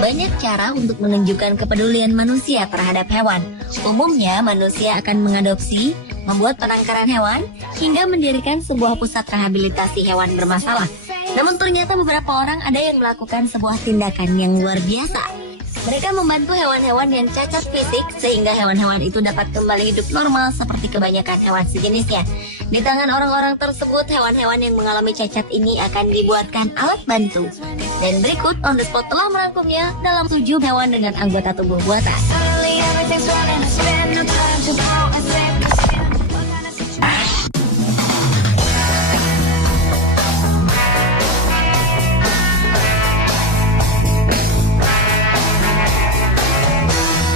Banyak cara untuk menunjukkan kepedulian manusia terhadap hewan. Umumnya, manusia akan mengadopsi, membuat penangkaran hewan, hingga mendirikan sebuah pusat rehabilitasi hewan bermasalah. Namun ternyata beberapa orang ada yang melakukan sebuah tindakan yang luar biasa. Mereka membantu hewan-hewan yang cacat fisik sehingga hewan-hewan itu dapat kembali hidup normal seperti kebanyakan hewan sejenisnya. Di tangan orang-orang tersebut, hewan-hewan yang mengalami cacat ini akan dibuatkan alat bantu. Dan berikut On The Spot telah merangkumnya dalam 7 hewan dengan anggota tubuh buatan.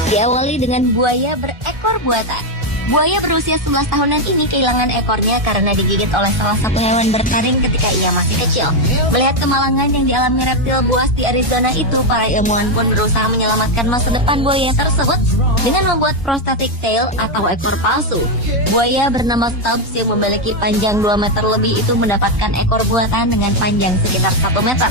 Diawali dengan buaya berekor buatan. Buaya berusia 11 tahunan ini kehilangan ekornya karena digigit oleh salah satu hewan bertaring ketika ia masih kecil. Melihat kemalangan yang dialami reptil buas di Arizona itu, para ilmuwan pun berusaha menyelamatkan masa depan buaya tersebut dengan membuat prosthetic tail atau ekor palsu. Buaya bernama Stubbs yang memiliki panjang 2 meter lebih itu mendapatkan ekor buatan dengan panjang sekitar 1 meter.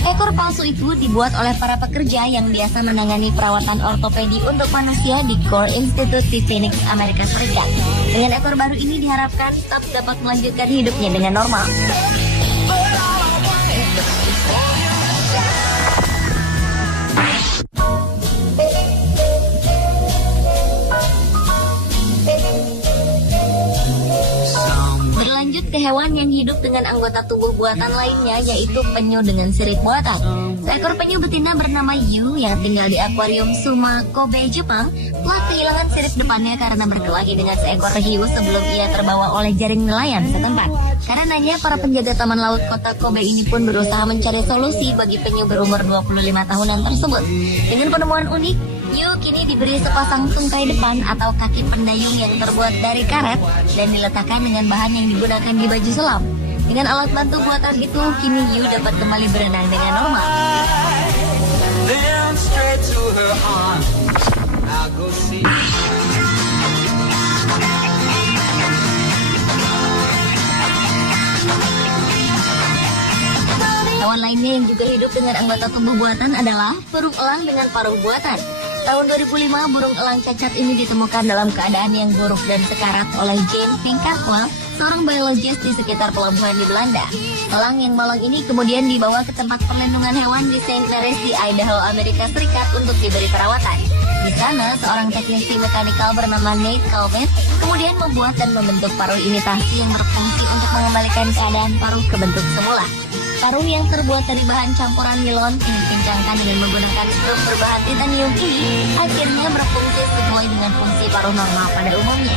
Ekor palsu itu dibuat oleh para pekerja yang biasa menangani perawatan ortopedi untuk manusia di Core Institute di Phoenix, Amerika Serikat. Dengan ekor baru ini diharapkan Stubbs dapat melanjutkan hidupnya dengan normal. Berlanjut ke hewan yang hidup dengan anggota tubuh buatan lainnya, yaitu penyu dengan sirip buatan. Seekor penyu betina bernama Yu yang tinggal di akuarium Suma, Kobe, Jepang, telah kehilangan sirip depannya karena berkelahi dengan seekor hiu sebelum ia terbawa oleh jaring nelayan setempat. Karenanya, para penjaga taman laut kota Kobe ini pun berusaha mencari solusi bagi penyu berumur 25 tahunan tersebut. Dengan penemuan unik, Yu kini diberi sepasang tungkai depan atau kaki pendayung yang terbuat dari karet dan diletakkan dengan bahan yang digunakan di baju selam. Dengan alat bantu buatan itu, kini Yu dapat kembali berenang dengan normal. Hewan lainnya yang juga hidup dengan anggota tubuh buatan adalah burung elang dengan paruh buatan. Tahun 2005, burung elang cacat ini ditemukan dalam keadaan yang buruk dan sekarat oleh Jane Pinkertwell, seorang biologis di sekitar pelabuhan di Belanda. Elang yang malang ini kemudian dibawa ke tempat perlindungan hewan di St. Mary's di Idaho, Amerika Serikat untuk diberi perawatan. Di sana, seorang teknisi mekanikal bernama Nate Calvert kemudian membuat dan membentuk paruh imitasi yang berfungsi untuk mengembalikan keadaan paruh ke bentuk semula. Paruh yang terbuat dari bahan campuran nilon yang dikencangkan dengan menggunakan skru berbahan titanium ini akhirnya berfungsi sesuai dengan fungsi paruh normal pada umumnya.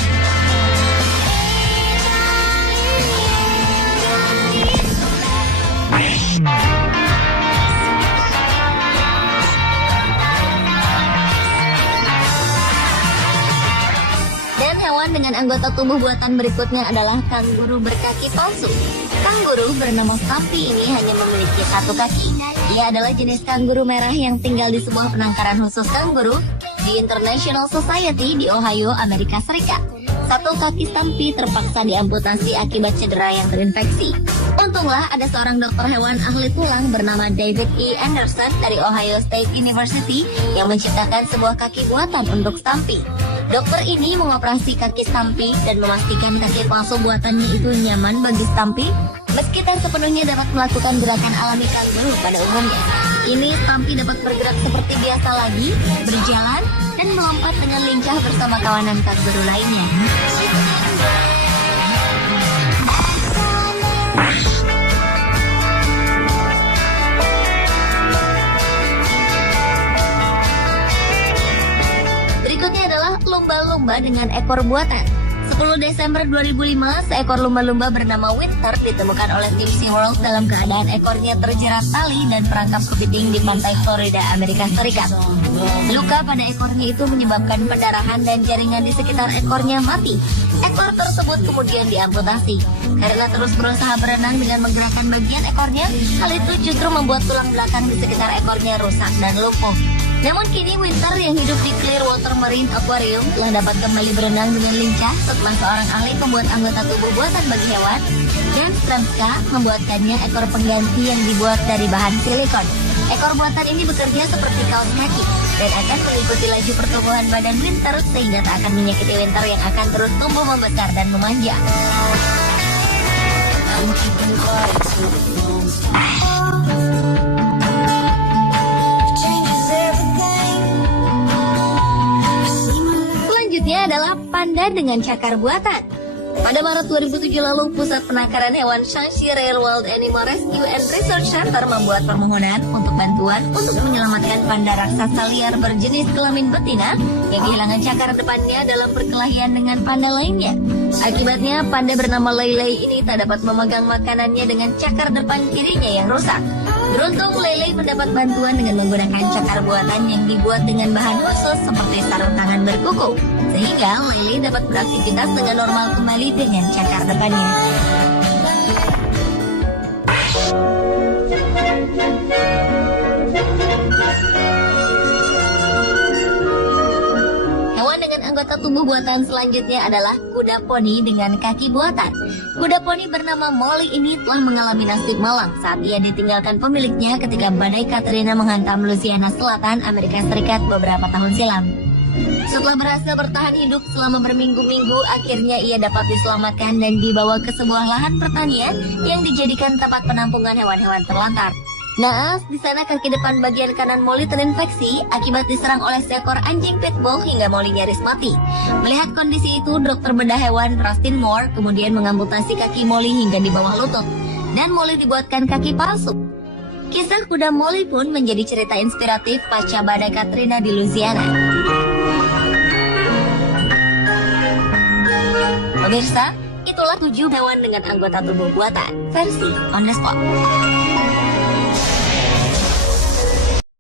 Dan hewan dengan anggota tubuh buatan berikutnya adalah kanguru berkaki palsu. Kanguru bernama Stumpy ini hanya memiliki 1 kaki. Ia adalah jenis kanguru merah yang tinggal di sebuah penangkaran khusus kanguru di International Society di Ohio, Amerika Serikat. 1 kaki Stumpy terpaksa diamputasi akibat cedera yang terinfeksi. Untunglah ada seorang dokter hewan ahli tulang bernama David E. Anderson dari Ohio State University yang menciptakan sebuah kaki buatan untuk Stumpy. Dokter ini mengoperasi kaki Stumpy dan memastikan kaki palsu buatannya itu nyaman bagi Stumpy, meski tak sepenuhnya dapat melakukan gerakan alami kanguru pada umumnya. Ini Stumpy dapat bergerak seperti biasa lagi, berjalan, dan melompat dengan lincah bersama kawanan kanguru lainnya. Berikutnya adalah lumba-lumba dengan ekor buatan. 10 Desember 2005, seekor lumba-lumba bernama Winter ditemukan oleh tim SeaWorld dalam keadaan ekornya terjerat tali dan perangkap kepiting di pantai Florida, Amerika Serikat. Luka pada ekornya itu menyebabkan pendarahan dan jaringan di sekitar ekornya mati. Ekor tersebut kemudian diamputasi. Karena terus berusaha berenang dengan menggerakkan bagian ekornya, hal itu justru membuat tulang belakang di sekitar ekornya rusak dan lumpuh. Namun kini Winter yang hidup di Clearwater Marine Aquarium telah dapat kembali berenang dengan lincah setelah seorang ahli pembuat anggota tubuh buatan bagi hewan, Dan Stremska, membuatkannya ekor pengganti yang dibuat dari bahan silikon. Ekor buatan ini bekerja seperti kaos kaki dan akan mengikuti laju pertumbuhan badan Winter sehingga tak akan menyakiti Winter yang akan terus tumbuh membesar dan memanjang. Selanjutnya adalah panda dengan cakar buatan. Pada Maret 2007 lalu, Pusat Penangkaran Hewan Shanxi Rare Wild Animal Rescue and Research Center membuat permohonan untuk bantuan untuk menyelamatkan panda raksasa liar berjenis kelamin betina yang kehilangan cakar depannya dalam perkelahian dengan panda lainnya. Akibatnya, panda bernama Lei ini tak dapat memegang makanannya dengan cakar depan kirinya yang rusak. Beruntung, Lei mendapat bantuan dengan menggunakan cakar buatan yang dibuat dengan bahan khusus seperti sarung tangan berkuku, sehingga Lei dapat beraktivitas dengan normal kembali dengan cakar depannya. Hewan dengan anggota tubuh buatan selanjutnya adalah kuda poni dengan kaki buatan. Kuda poni bernama Molly ini telah mengalami nasib malang saat ia ditinggalkan pemiliknya ketika badai Katrina menghantam Louisiana Selatan, Amerika Serikat beberapa tahun silam. Setelah berhasil bertahan hidup selama berminggu-minggu, akhirnya ia dapat diselamatkan dan dibawa ke sebuah lahan pertanian yang dijadikan tempat penampungan hewan-hewan terlantar. Naas, di sana kaki depan bagian kanan Molly terinfeksi akibat diserang oleh seekor anjing pitbull hingga Molly nyaris mati. Melihat kondisi itu, dokter bedah hewan Rustin Moore kemudian mengamputasi kaki Molly hingga di bawah lutut, dan Molly dibuatkan kaki palsu. Kisah kuda Molly pun menjadi cerita inspiratif pasca badai Katrina di Louisiana. Pemirsa, itulah 7 hewan dengan anggota tubuh buatan versi On The Spot.